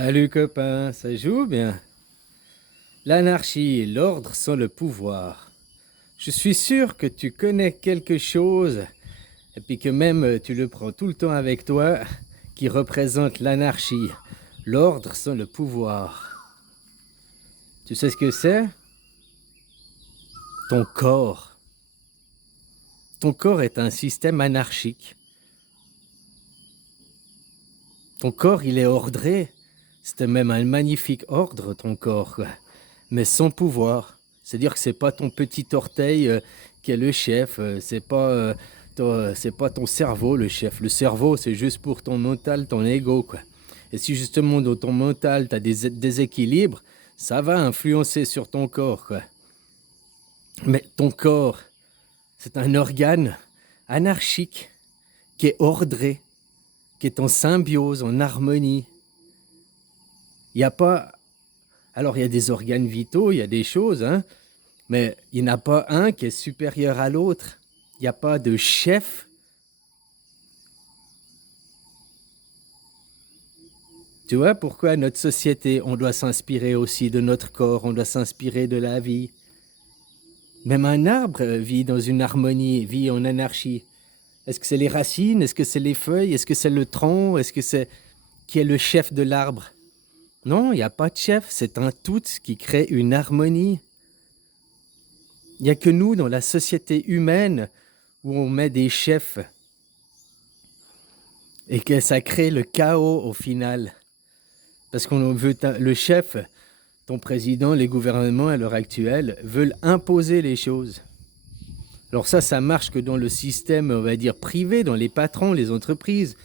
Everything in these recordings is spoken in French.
Salut copain, ça joue bien? L'anarchie et l'ordre sont le pouvoir. Je suis sûr que tu connais quelque chose, et puis que même tu le prends tout le temps avec toi, qui représente l'anarchie. L'ordre sont le pouvoir. Tu sais ce que c'est? Ton corps. Ton corps est un système anarchique. Ton corps, il est ordré. C'est même un magnifique ordre, ton corps, quoi. Mais sans pouvoir. C'est-à-dire que c'est pas ton petit orteil qui est le chef, c'est pas ton cerveau le chef. Le cerveau, c'est juste pour ton mental, ton ego, quoi. Et si justement dans ton mental, tu as des déséquilibres, ça va influencer sur ton corps, quoi. Mais ton corps, c'est un organe anarchique qui est ordré, qui est en symbiose, en harmonie. Il n'y a pas... Alors, il y a des organes vitaux, il y a des choses, hein, mais il n'y en a pas un qui est supérieur à l'autre. Il n'y a pas de chef. Tu vois pourquoi notre société, on doit s'inspirer aussi de notre corps, on doit s'inspirer de la vie. Même un arbre vit dans une harmonie, vit en anarchie. Est-ce que c'est les racines? Est-ce que c'est les feuilles? Est-ce que c'est le tronc? Est-ce que c'est qui est le chef de l'arbre? Non, il n'y a pas de chef, c'est un tout qui crée une harmonie. Il n'y a que nous, dans la société humaine, où on met des chefs et que ça crée le chaos au final. Parce qu'on veut le chef, ton président, les gouvernements à l'heure actuelle veulent imposer les choses. Alors ça marche que dans le système, on va dire, privé, dans les patrons, les entreprises.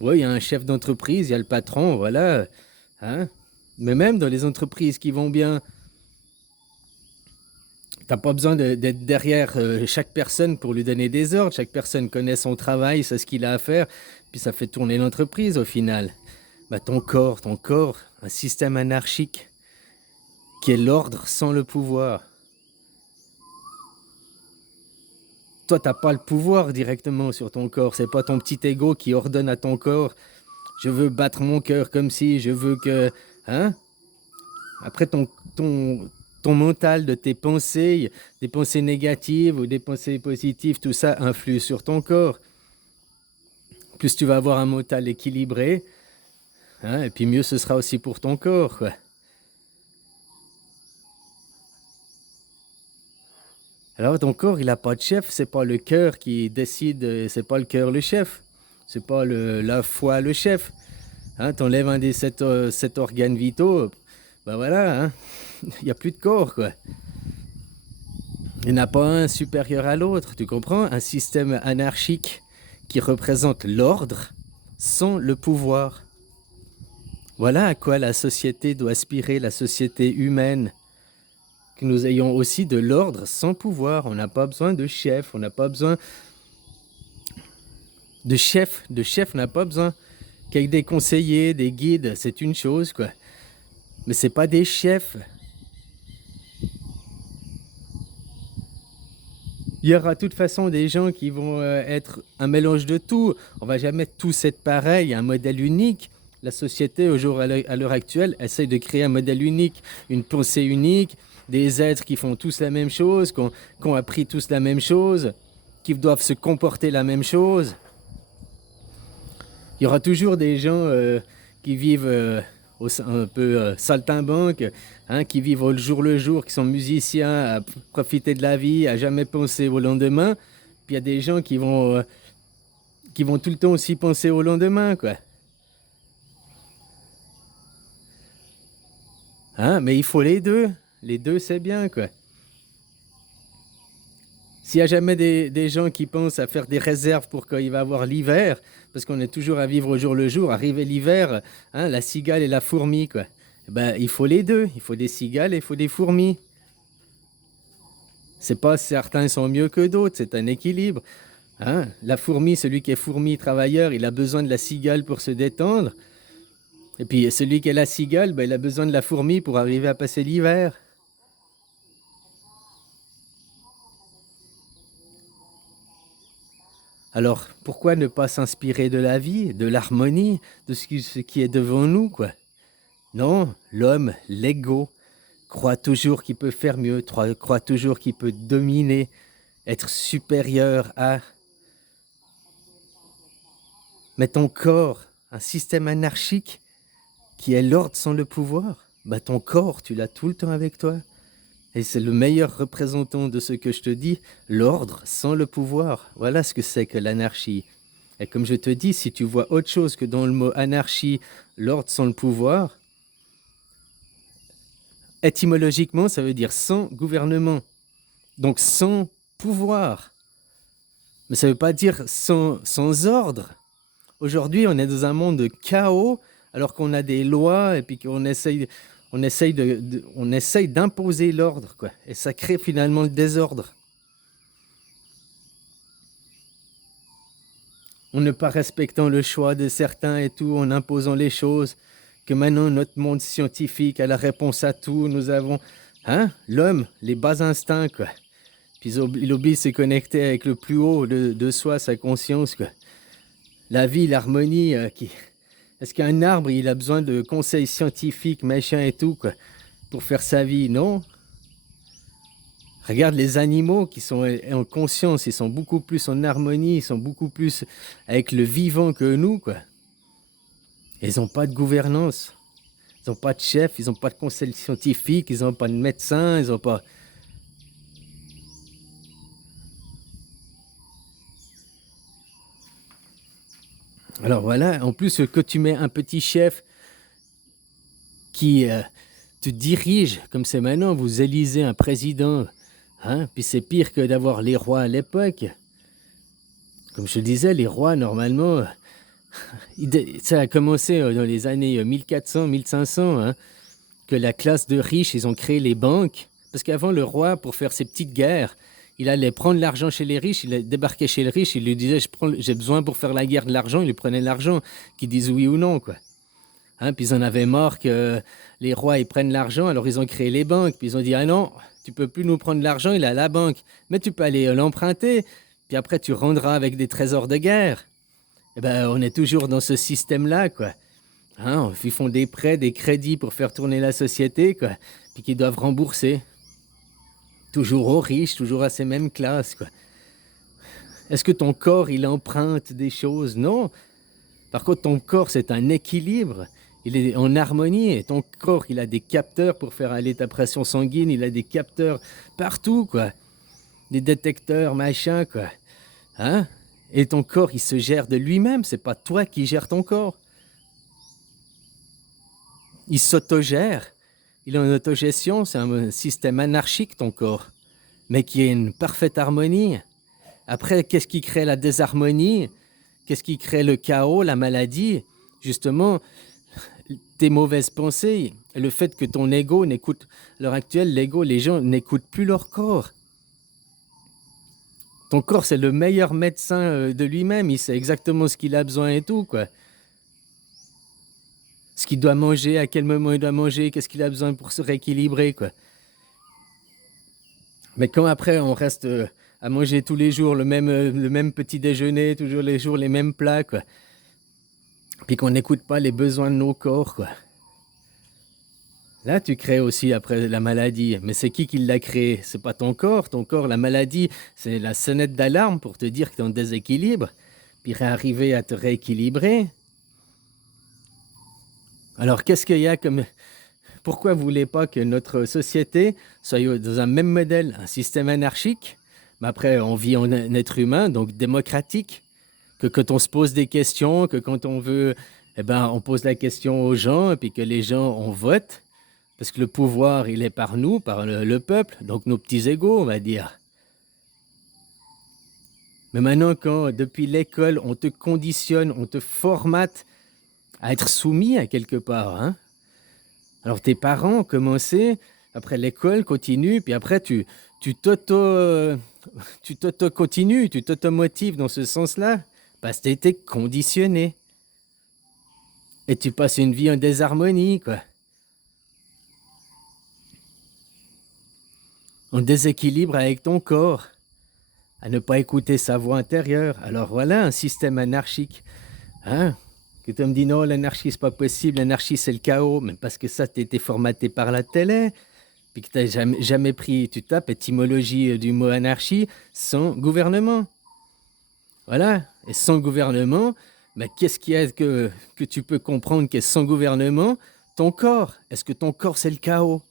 Oui, il y a un chef d'entreprise, il y a le patron, voilà. Hein? Mais même dans les entreprises qui vont bien, t'as pas besoin d'être derrière chaque personne pour lui donner des ordres. Chaque personne connaît son travail, sait ce qu'il a à faire, puis ça fait tourner l'entreprise au final. Bah, ton corps, un système anarchique qui est l'ordre sans le pouvoir. Toi, t'as pas le pouvoir directement sur ton corps. C'est pas ton petit ego qui ordonne à ton corps. Je veux battre mon cœur comme si, je veux que, hein? Après ton mental de tes pensées, des pensées négatives ou des pensées positives, tout ça influe sur ton corps. Plus tu vas avoir un mental équilibré, hein, et puis mieux ce sera aussi pour ton corps, quoi. Alors ton corps, il n'a pas de chef, c'est pas le cœur qui décide, c'est pas le cœur le chef, c'est pas la foi le chef. Hein, t'enlèves un des sept organes vitaux, ben voilà, hein, il n'y a plus de corps, quoi. Il n'y en a pas un supérieur à l'autre, tu comprends? Un système anarchique qui représente l'ordre sans le pouvoir. Voilà à quoi la société doit aspirer, la société humaine. Que nous ayons aussi de l'ordre sans pouvoir. On n'a pas besoin de chef, on n'a pas besoin de chef. De chef, on n'a pas besoin. Qu'avec des conseillers, des guides, c'est une chose, quoi. Mais c'est pas des chefs. Il y aura de toute façon des gens qui vont être un mélange de tout. On va jamais tous être pareil, un modèle unique. La société, à l'heure actuelle, essaye de créer un modèle unique, une pensée unique, des êtres qui font tous la même chose, qui ont appris tous la même chose, qui doivent se comporter la même chose. Il y aura toujours des gens qui vivent un peu saltimbanques, hein, qui vivent au jour le jour, qui sont musiciens, à profiter de la vie, à jamais penser au lendemain. Puis il y a des gens qui vont tout le temps aussi penser au lendemain, quoi. Hein, mais il faut les deux. Les deux, c'est bien, quoi. S'il y a jamais des gens qui pensent à faire des réserves pour quand il va avoir l'hiver, parce qu'on est toujours à vivre au jour le jour, arriver l'hiver, hein, la cigale et la fourmi, quoi. Eh ben, il faut les deux. Il faut des cigales et il faut des fourmis. C'est pas certains sont mieux que d'autres, c'est un équilibre. Hein? La fourmi, celui qui est fourmi travailleur, il a besoin de la cigale pour se détendre. Et puis celui qui est la cigale, ben, il a besoin de la fourmi pour arriver à passer l'hiver. Alors, pourquoi ne pas s'inspirer de la vie, de l'harmonie, de ce qui est devant nous, quoi? Non, l'homme, l'ego, croit toujours qu'il peut faire mieux, croit toujours qu'il peut dominer, être supérieur à... Mais ton corps, un système anarchique qui est l'ordre sans le pouvoir, bah ton corps, tu l'as tout le temps avec toi. Et c'est le meilleur représentant de ce que je te dis, l'ordre sans le pouvoir. Voilà ce que c'est que l'anarchie. Et comme je te dis, si tu vois autre chose que dans le mot anarchie, l'ordre sans le pouvoir, étymologiquement, ça veut dire sans gouvernement. Donc sans pouvoir. Mais ça ne veut pas dire sans ordre. Aujourd'hui, on est dans un monde de chaos, alors qu'on a des lois et puis qu'on essaye d'imposer l'ordre, quoi. Et ça crée finalement le désordre. En ne pas respectant le choix de certains et tout, en imposant les choses, que maintenant notre monde scientifique a la réponse à tout, nous avons, l'homme, les bas instincts, quoi. Puis il oublie de se connecter avec le plus haut de soi, sa conscience, quoi. La vie, l'harmonie, est-ce qu'un arbre, il a besoin de conseils scientifiques, machin et tout, quoi, pour faire sa vie? Non. Regarde les animaux qui sont en conscience, ils sont beaucoup plus en harmonie, ils sont beaucoup plus avec le vivant que nous, quoi. Ils n'ont pas de gouvernance, ils n'ont pas de chef, ils n'ont pas de conseil scientifique, ils n'ont pas de médecin, ils n'ont pas... Alors voilà, en plus que tu mets un petit chef qui te dirige, comme c'est maintenant, vous élisez un président, puis c'est pire que d'avoir les rois à l'époque. Comme je te disais, les rois, normalement, ça a commencé dans les années 1400, 1500, que la classe de riches, ils ont créé les banques. Parce qu'avant, le roi, pour faire ses petites guerres, il allait prendre l'argent chez les riches, il débarquait chez le riche, il lui disait j'ai besoin pour faire la guerre de l'argent, il lui prenait l'argent, qu'ils disent oui ou non, quoi. Puis ils en avaient marre que les rois ils prennent l'argent, alors ils ont créé les banques, puis ils ont dit ah non, tu peux plus nous prendre l'argent, il est à la banque, mais tu peux aller l'emprunter, puis après tu rendras avec des trésors de guerre. Eh ben on est toujours dans ce système-là, quoi. Ils font des prêts, des crédits pour faire tourner la société, quoi, puis qu'ils doivent rembourser. Toujours aux riches, toujours à ces mêmes classes, quoi. Est-ce que ton corps, il emprunte des choses? Non. Par contre, ton corps, c'est un équilibre. Il est en harmonie et ton corps, il a des capteurs pour faire aller ta pression sanguine. Il a des capteurs partout, quoi. Des détecteurs, machin, quoi. Et ton corps, il se gère de lui-même. C'est pas toi qui gères ton corps. Il s'autogère. Il est en autogestion. C'est un système anarchique, ton corps. Mais qui est une parfaite harmonie. Après, qu'est-ce qui crée la désharmonie? Qu'est-ce qui crée le chaos, la maladie? Justement, tes mauvaises pensées, le fait que ton ego n'écoute... À l'heure actuelle, l'ego, les gens n'écoutent plus leur corps. Ton corps, c'est le meilleur médecin de lui-même. Il sait exactement ce qu'il a besoin et tout, quoi. Ce qu'il doit manger, à quel moment il doit manger, qu'est-ce qu'il a besoin pour se rééquilibrer, quoi. Mais quand après, on reste à manger tous les jours le même petit déjeuner, toujours les jours les mêmes plats, quoi. Puis qu'on n'écoute pas les besoins de nos corps, quoi. Là, tu crées aussi après la maladie. Mais c'est qui l'a créé? C'est pas ton corps. Ton corps, la maladie, c'est la sonnette d'alarme pour te dire que tu es en déséquilibre. Puis arriver à te rééquilibrer. Alors, qu'est-ce qu'il y a comme... Pourquoi vous voulez pas que notre société soit dans un même modèle, un système anarchique? Mais après, on vit en un être humain, donc démocratique. Que quand on se pose des questions, que quand on veut, on pose la question aux gens, et puis que les gens, on vote. Parce que le pouvoir, il est par nous, par le peuple, donc nos petits égos, on va dire. Mais maintenant, quand depuis l'école, on te conditionne, on te formate à être soumis à quelque part. Alors tes parents ont commencé, après l'école, continue, puis après tu t'auto-continues, tu t'auto-motives dans ce sens-là, parce que tu été conditionné. Et tu passes une vie en désharmonie, quoi. En déséquilibre avec ton corps, à ne pas écouter sa voix intérieure. Alors voilà un système anarchique. Que tu me dis non, l'anarchie, c'est pas possible, l'anarchie, c'est le chaos. Mais parce que ça, tu été formaté par la télé, puis que tu n'as jamais pris, tu tapes étymologie du mot anarchie, sans gouvernement. Voilà. Et sans gouvernement, bah, qu'est-ce qu'il y a que tu peux comprendre qu'est sans gouvernement? Ton corps. Est-ce que ton corps, c'est le chaos?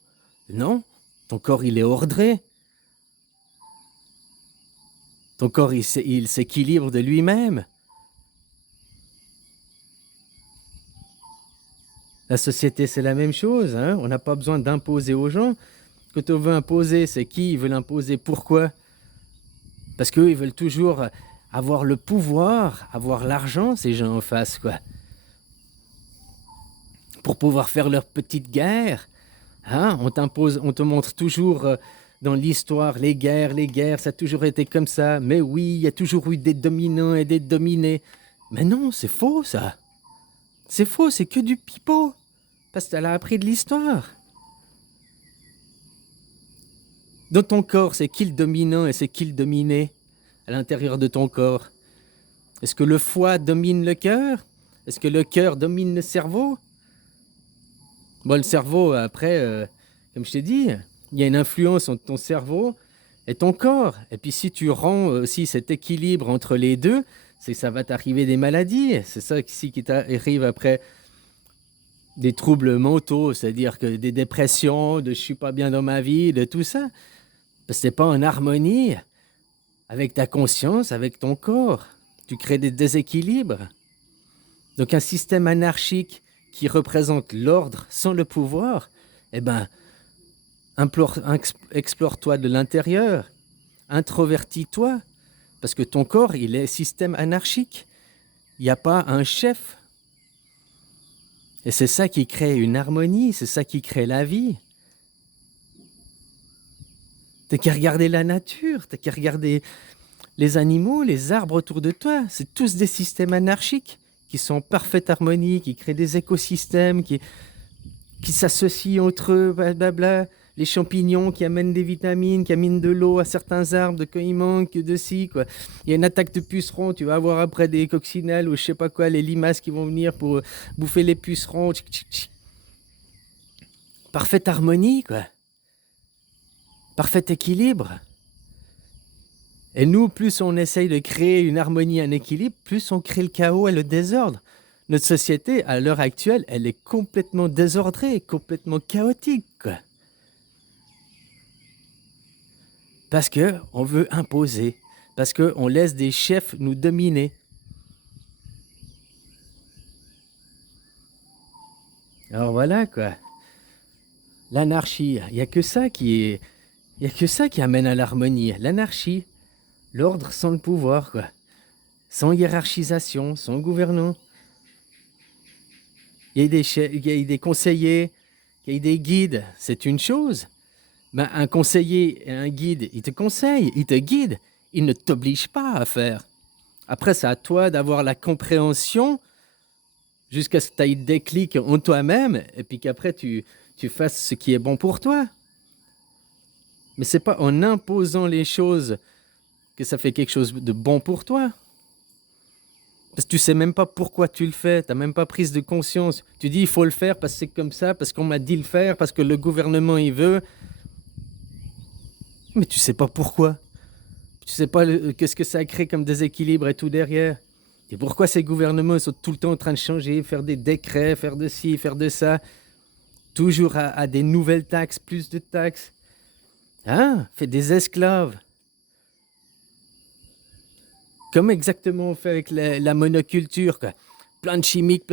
Non. Ton corps, il est ordré. Ton corps, il s'équilibre de lui-même. La société, c'est la même chose. Hein? On n'a pas besoin d'imposer aux gens. Quand on veut imposer, c'est qui? Ils veulent imposer pourquoi? Parce qu'eux, ils veulent toujours avoir le pouvoir, avoir l'argent, ces gens en face, quoi. Pour pouvoir faire leur petite guerre. Hein? On t'impose, on te montre toujours dans l'histoire les guerres, ça a toujours été comme ça. Mais oui, il y a toujours eu des dominants et des dominés. Mais non, c'est faux, ça. C'est faux, c'est que du pipeau. Parce que tu as appris de l'histoire. Dans ton corps, c'est qui le dominant et c'est qui le dominé à l'intérieur de ton corps? Est-ce que le foie domine le cœur? Est-ce que le cœur domine le cerveau? Bon, le cerveau, après, comme je t'ai dit, il y a une influence entre ton cerveau et ton corps. Et puis si tu rends aussi cet équilibre entre les deux, c'est que ça va t'arriver des maladies. C'est ça ici qui t'arrive après des troubles mentaux, c'est-à-dire que des dépressions, de je suis pas bien dans ma vie, de tout ça. Parce que c'est pas en harmonie avec ta conscience, avec ton corps. Tu crées des déséquilibres. Donc un système anarchique qui représente l'ordre sans le pouvoir, eh ben, explore-toi de l'intérieur, introvertis-toi, parce que ton corps, il est système anarchique. Il n'y a pas un chef. Et c'est ça qui crée une harmonie, c'est ça qui crée la vie. T'as qu'à regarder la nature, t'as qu'à regarder les animaux, les arbres autour de toi. C'est tous des systèmes anarchiques qui sont en parfaite harmonie, qui créent des écosystèmes, qui s'associent entre eux, blablabla. Les champignons qui amènent des vitamines, qui amènent de l'eau à certains arbres, de quand il manque, de ci, quoi. Il y a une attaque de pucerons, tu vas avoir après des coccinelles ou je sais pas quoi, les limaces qui vont venir pour bouffer les pucerons. Tchic, tchic, tchic. Parfaite harmonie, quoi. Parfait équilibre. Et nous, plus on essaye de créer une harmonie, un équilibre, plus on crée le chaos et le désordre. Notre société, à l'heure actuelle, elle est complètement désordrée, complètement chaotique, quoi. Parce qu'on veut imposer, parce qu'on laisse des chefs nous dominer. Alors voilà, quoi. L'anarchie, il n'y a que ça qui amène à l'harmonie. L'anarchie, l'ordre sans le pouvoir, quoi. Sans hiérarchisation, sans gouvernant. Il y a des conseillers, il y a des guides, c'est une chose. Ben, un conseiller et un guide, il te conseille, il te guide, il ne t'oblige pas à faire. Après, c'est à toi d'avoir la compréhension jusqu'à ce que tu aies le déclic en toi-même et puis qu'après tu fasses ce qui est bon pour toi. Mais c'est pas en imposant les choses que ça fait quelque chose de bon pour toi. Parce que tu sais même pas pourquoi tu le fais, tu n'as même pas prise de conscience. Tu dis il faut le faire parce que c'est comme ça, parce qu'on m'a dit le faire, parce que le gouvernement il veut. Mais tu sais pas pourquoi. Tu sais pas qu'est-ce que ça crée comme déséquilibre et tout derrière. Et pourquoi ces gouvernements sont tout le temps en train de changer, faire des décrets, faire de ci, faire de ça. Toujours à des nouvelles taxes, plus de taxes. Hein? Fait des esclaves. Comme exactement on fait avec la monoculture, quoi. Plein de chimiques,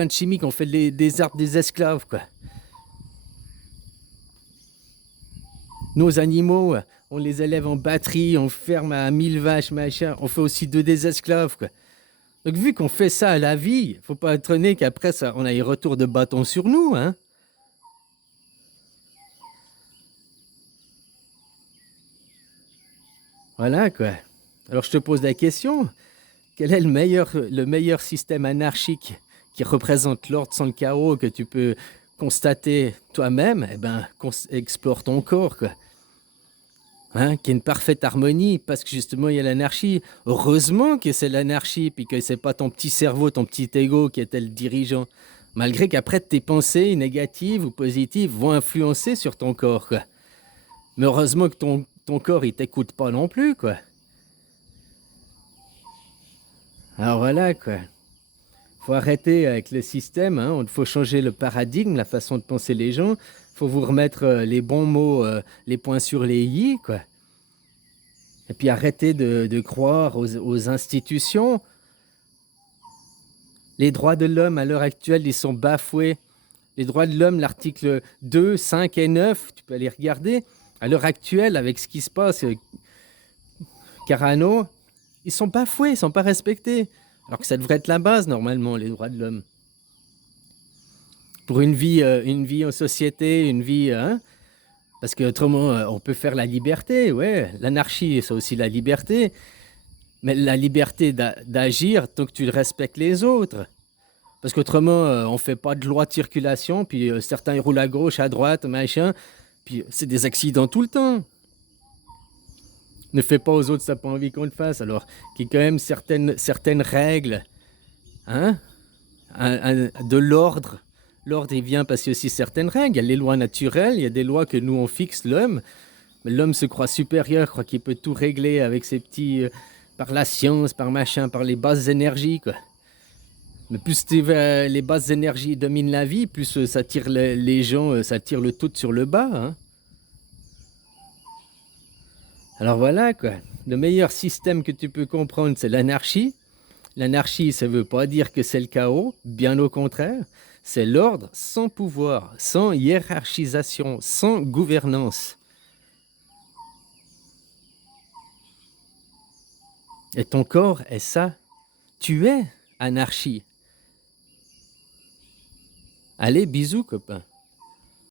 on fait des arbres des esclaves, quoi. Nos animaux, on les élève en batterie, on ferme à 1000 vaches, machin. On fait aussi des esclaves, quoi. Donc vu qu'on fait ça à la vie, faut pas étonner qu'après ça, on a un retour de bâton sur nous, hein. Voilà, quoi. Alors je te pose la question, quel est le meilleur système anarchique qui représente l'ordre sans le chaos que tu peux constater toi-même? Eh ben, explore ton corps, quoi. hein, qu'il y ait une parfaite harmonie, parce que justement il y a l'anarchie. Heureusement que c'est l'anarchie, puis que c'est pas ton petit cerveau, ton petit ego qui était le dirigeant. Malgré qu'après tes pensées négatives ou positives vont influencer sur ton corps, quoi. Mais heureusement que ton corps il t'écoute pas non plus, quoi. Alors voilà, quoi. Faut arrêter avec le système, hein. Il faut changer le paradigme, la façon de penser les gens. Faut vous remettre les bons mots, les points sur les i, quoi. Et puis arrêter de croire aux institutions. Les droits de l'homme, à l'heure actuelle, ils sont bafoués. Les droits de l'homme, l'article 2, 5 et 9, tu peux aller regarder. À l'heure actuelle, avec ce qui se passe, Carano, ils sont bafoués, ils sont pas respectés. Alors que ça devrait être la base, normalement, les droits de l'homme. Pour une vie en société, une vie... Hein, parce qu'autrement, on peut faire la liberté, ouais. L'anarchie, c'est aussi la liberté. Mais la liberté d'agir tant que tu respectes les autres. Parce qu'autrement, on ne fait pas de loi de circulation, puis certains ils roulent à gauche, à droite, machin. Puis c'est des accidents tout le temps. Ne fais pas aux autres, ça n'a pas envie qu'on le fasse. Alors qu'il y ait quand même certaines règles, hein, de l'ordre. L'ordre, il vient parce qu'il y a aussi certaines règles. Il y a les lois naturelles, il y a des lois que nous, on fixe, l'homme. Mais l'homme se croit supérieur, croit qu'il peut tout régler avec ses petits... par la science, par machin, par les basses énergies, quoi. Mais plus les basses énergies dominent la vie, plus ça tire les gens, ça tire le tout sur le bas, hein. Alors voilà, quoi. Le meilleur système que tu peux comprendre, c'est l'anarchie. L'anarchie, ça ne veut pas dire que c'est le chaos, bien au contraire. C'est l'ordre sans pouvoir, sans hiérarchisation, sans gouvernance. Et ton corps est ça. Tu es anarchie. Allez, bisous, copain.